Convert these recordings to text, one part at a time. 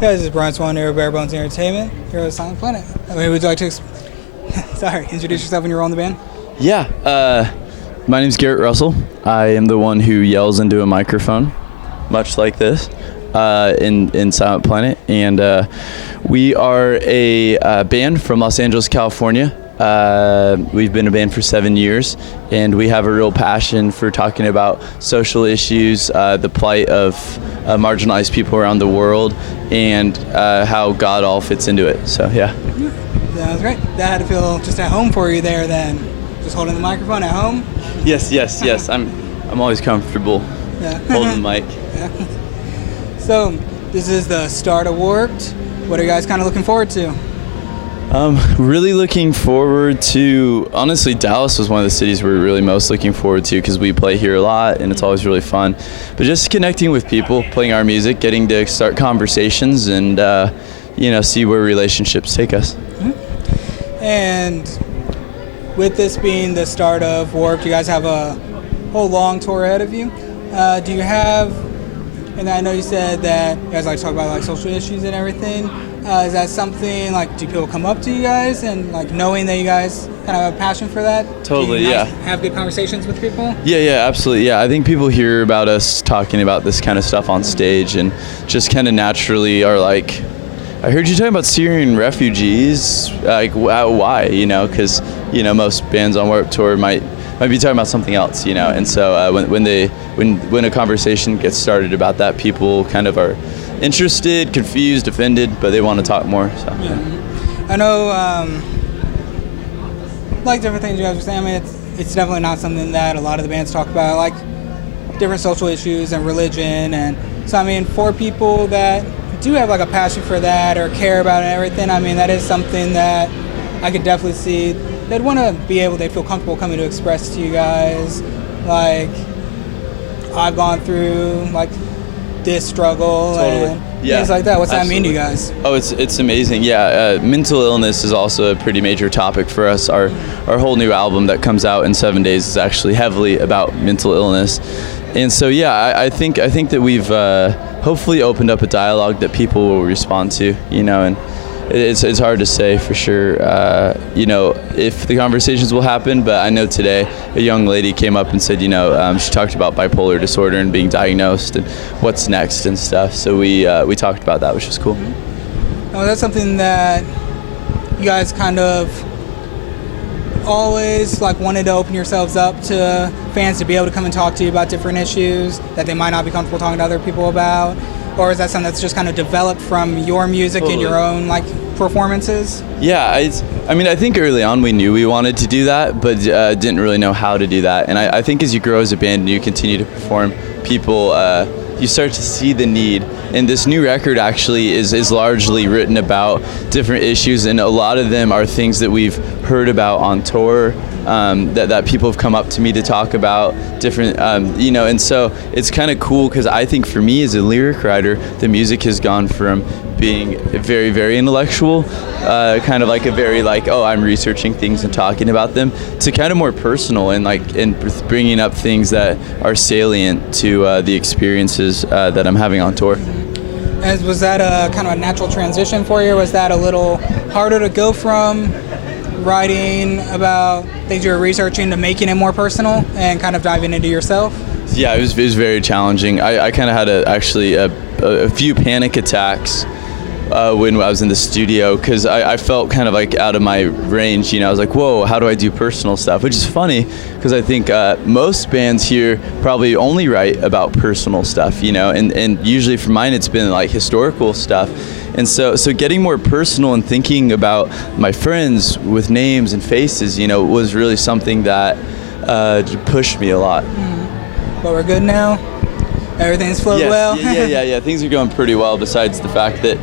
Guys, this is Brian Swan here with BareBones Entertainment here at Silent Planet. Would you like to introduce yourself when you're on the band? Yeah, my name's Garrett Russell. I am the one who yells into a microphone, much like this, in Silent Planet. And we are a band from Los Angeles, California. We've been a band for 7 years, and we have a real passion for talking about social issues, the plight of marginalized people around the world, and how God all fits into it. So, yeah. That was great. That had to feel just at home for you there then. Just holding the microphone at home? Yes. I'm always comfortable holding the mic. Yeah. So, this is the start of Warped. What are you guys kind of looking forward to? Really looking forward to, honestly, Dallas was one of the cities we're really most looking forward to because we play here a lot and it's always really fun. But just connecting with people, playing our music, getting to start conversations and, see where relationships take us. Mm-hmm. And with this being the start of Warped, you guys have a whole long tour ahead of you. Do you have, and I know you said that you guys like to talk about like social issues and everything. Is that something, like, do people come up to you guys and, like, knowing that you guys kind of have a passion for that? Totally, do you yeah. Have good conversations with people? Yeah, absolutely. Yeah, I think people hear about us talking about this kind of stuff on stage and just kind of naturally are like, I heard you talking about Syrian refugees. Like, why? Because, most bands on Warped Tour might be talking about something else, And so when a conversation gets started about that, people kind of are interested, confused, offended, but they want to talk more. So. Yeah. I know, like different things you guys were saying, I mean, it's definitely not something that a lot of the bands talk about, like different social issues and religion. And so, I mean, for people that do have like a passion for that or care about it and everything, I mean, that is something that I could definitely see. They'd want to be able, they'd feel comfortable coming to express to you guys, like, I've gone through, like, this struggle and things like that. What's that mean to you guys? Oh, it's amazing. Yeah, mental illness is also a pretty major topic for us. Our whole new album that comes out in 7 days is actually heavily about mental illness. And so, yeah, I think that we've hopefully opened up a dialogue that people will respond to, and it's hard to say for sure, if the conversations will happen, but I know today a young lady came up and said, she talked about bipolar disorder and being diagnosed and what's next and stuff. So we talked about that, which was cool. Oh, that's something that you guys kind of always like wanted to open yourselves up to fans to be able to come and talk to you about different issues that they might not be comfortable talking to other people about? Or is that something that's just kind of developed from your music and your own like performances? Yeah, I think early on we knew we wanted to do that, but didn't really know how to do that. And I think as you grow as a band and you continue to perform, people, you start to see the need. And this new record actually is largely written about different issues, and a lot of them are things that we've heard about on tour. That people have come up to me to talk about different, and so it's kind of cool because I think for me as a lyric writer, the music has gone from being very, very intellectual, kind of like a very I'm researching things and talking about them, to kind of more personal and bringing up things that are salient to the experiences that I'm having on tour. And was that a kind of a natural transition for you, or was that a little harder to go from writing about things you were researching to making it more personal and kind of diving into yourself? Yeah, it was very challenging. I kind of had a few panic attacks when I was in the studio because I felt kind of like out of my range. I was like, whoa, how do I do personal stuff? Which is funny because I think most bands here probably only write about personal stuff, and usually for mine it's been like historical stuff. And so getting more personal and thinking about my friends with names and faces, was really something that pushed me a lot. But we're good now? Everything's flowed well? Yeah. Things are going pretty well besides the fact that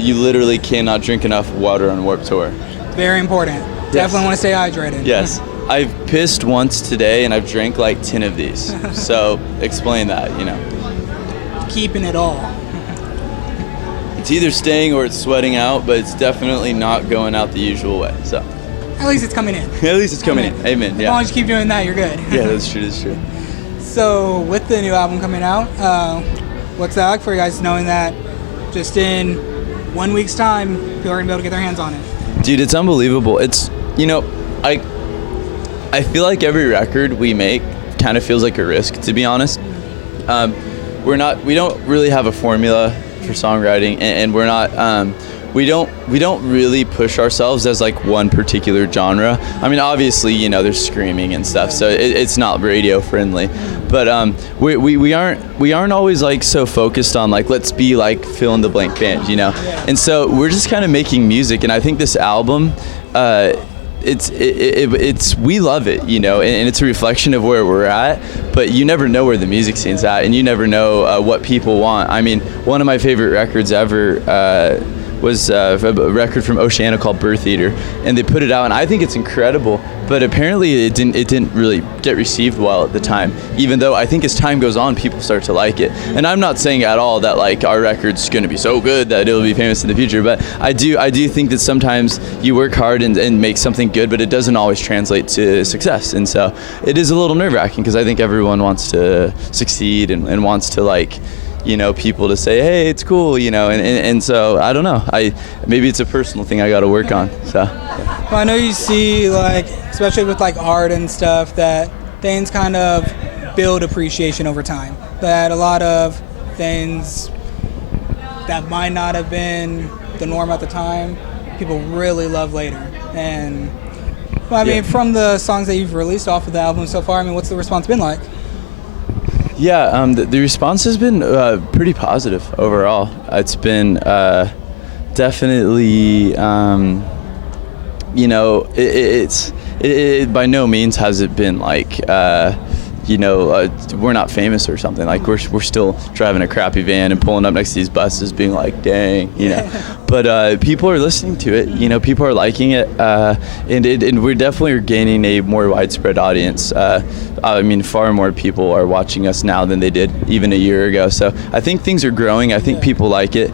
you literally cannot drink enough water on Warped Tour. Very important. Yes. Definitely want to stay hydrated. Yes. I've pissed once today and I've drank like 10 of these. So explain that, Keeping it all. It's either staying or it's sweating out, but it's definitely not going out the usual way. So at least it's coming in. At least it's coming in. Amen. Yeah. As long as you keep doing that, you're good. Yeah, that's true. So with the new album coming out, what's that like for you guys, knowing that just in 1 week's time, people are gonna be able to get their hands on it. Dude, it's unbelievable. It's, I feel like every record we make kind of feels like a risk, to be honest. We don't really have a formula for songwriting, and we're not, we don't really push ourselves as like one particular genre. I mean, obviously, there's screaming and stuff, so it's not radio friendly. But we aren't always like so focused on like, let's be like fill in the blank band, And so we're just kind of making music, and I think this album, it's we love it, and it's a reflection of where we're at. But you never know where the music scene's at, and you never know what people want. I mean, one of my favorite records ever was a record from Oceana called Birth Eater, and they put it out, and I think it's incredible. But apparently, it didn't really get received well at the time. Even though I think as time goes on, people start to like it. And I'm not saying at all that like our record's going to be so good that it'll be famous in the future. But I do think that sometimes you work hard and make something good, but it doesn't always translate to success. And so it is a little nerve-wracking because I think everyone wants to succeed and wants to like, people to say, hey, it's cool, and so I don't know. Maybe it's a personal thing I got to work on. So. Well, I know you see, like, especially with like art and stuff, that things kind of build appreciation over time. That a lot of things that might not have been the norm at the time, people really love later. And well, I mean, from the songs that you've released off of the album so far, I mean, what's the response been like? Yeah, the response has been pretty positive overall. It's been definitely, it by no means has it been like, we're not famous or something. Like we're still driving a crappy van and pulling up next to these buses, being like, dang, But people are listening to it. People are liking it, and we definitely are gaining a more widespread audience. I mean, far more people are watching us now than they did even a year ago. So I think things are growing. I think people like it.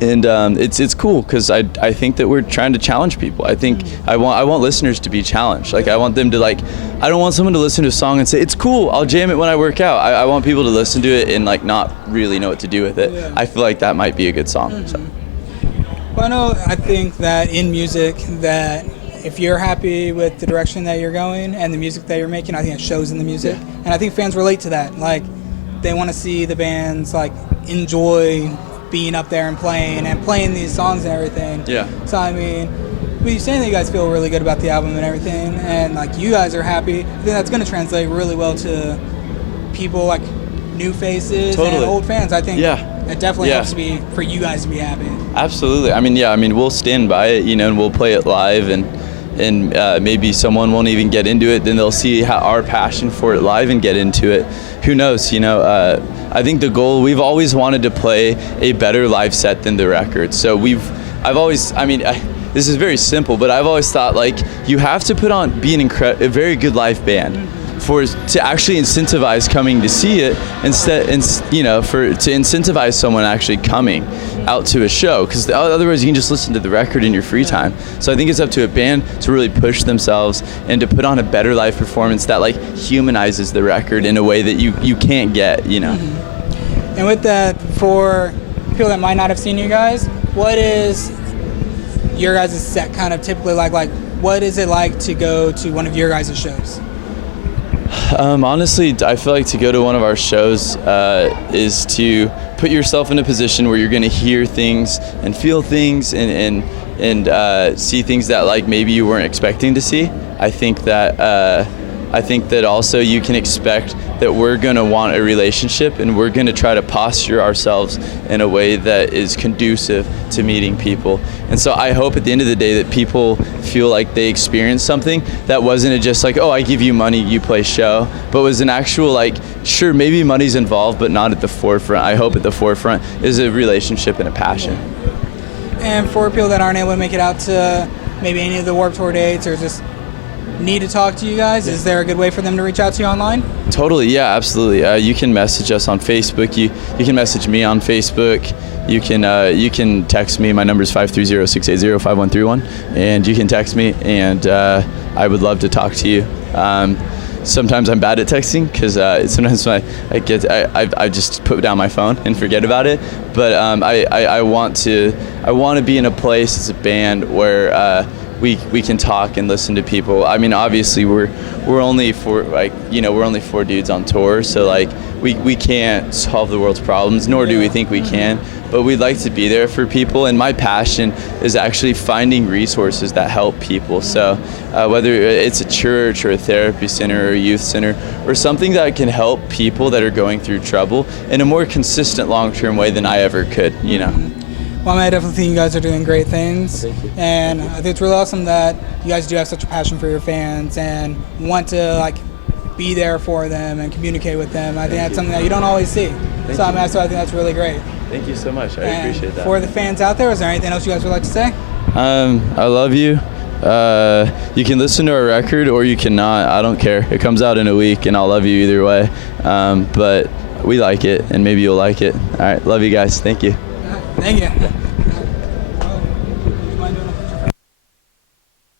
It's cool because I think that we're trying to challenge people. I think I want listeners to be challenged. Like I want them to like, I don't want someone to listen to a song and say it's cool, I'll jam it when I work out. I want people to listen to it and like not really know what to do with it. Yeah. I feel like that might be a good song. Mm-hmm. So. Well, I think that in music that if you're happy with the direction that you're going and the music that you're making, I think it shows in the music. Yeah. And I think fans relate to that. Like they want to see the bands like enjoy being up there and playing these songs and everything. Yeah. So I mean, but you're saying that you guys feel really good about the album and everything, and like you guys are happy. I think that's going to translate really well to people like new faces and old fans. I think it definitely helps for you guys to be happy. Absolutely. I mean, we'll stand by it, and we'll play it live, and maybe someone won't even get into it. Then they'll see our passion for it live and get into it. Who knows? I think the goal, we've always wanted to play a better live set than the record. So this is very simple, but I've always thought like you have to be a very good live band to actually incentivize coming to see it to incentivize someone actually coming out to a show, because otherwise you can just listen to the record in your free time. So I think it's up to a band to really push themselves and to put on a better live performance that like humanizes the record in a way that you can't get, Mm-hmm. And with that, for people that might not have seen you guys, what is your guys' set kind of typically like? Like, what is it like to go to one of your guys' shows? Honestly, I feel like to go to one of our shows is to put yourself in a position where you're going to hear things and feel things and see things that like maybe you weren't expecting to see. I think that also you can expect that we're going to want a relationship, and we're going to try to posture ourselves in a way that is conducive to meeting people. And so I hope at the end of the day that people feel like they experienced something that wasn't just like, oh, I give you money, you play show, but was an actual like, sure, maybe money's involved, but not at the forefront. I hope at the forefront is a relationship and a passion. And for people that aren't able to make it out to maybe any of the Warped Tour dates or just need to talk to you guys, is there a good way for them to reach out to you online? Totally, yeah, absolutely. You can message us on Facebook. You can message me on Facebook. You can text me. My number is 530-680-5131, and you can text me, and I would love to talk to you. sometimes I'm bad at texting because sometimes I just put down my phone and forget about it. But I want to be in a place as a band where we can talk and listen to people. I mean, obviously we're only we're only 4 dudes on tour, so like we can't solve the world's problems, nor do we think we can. But we'd like to be there for people, and my passion is actually finding resources that help people. So whether it's a church or a therapy center or a youth center or something that can help people that are going through trouble in a more consistent long-term way than I ever could, you know. Well, I definitely think you guys are doing great things. Thank you. And I think it's really awesome that you guys do have such a passion for your fans and want to like be there for them and communicate with them. I think that's something that you don't always see. So I think that's really great. Thank you so much. I appreciate that. For the fans out there, is there anything else you guys would like to say? I love you. You can listen to our record or you cannot. I don't care. It comes out in a week and I'll love you either way. But we like it and maybe you'll like it. All right. Love you guys. Thank you. Thank you.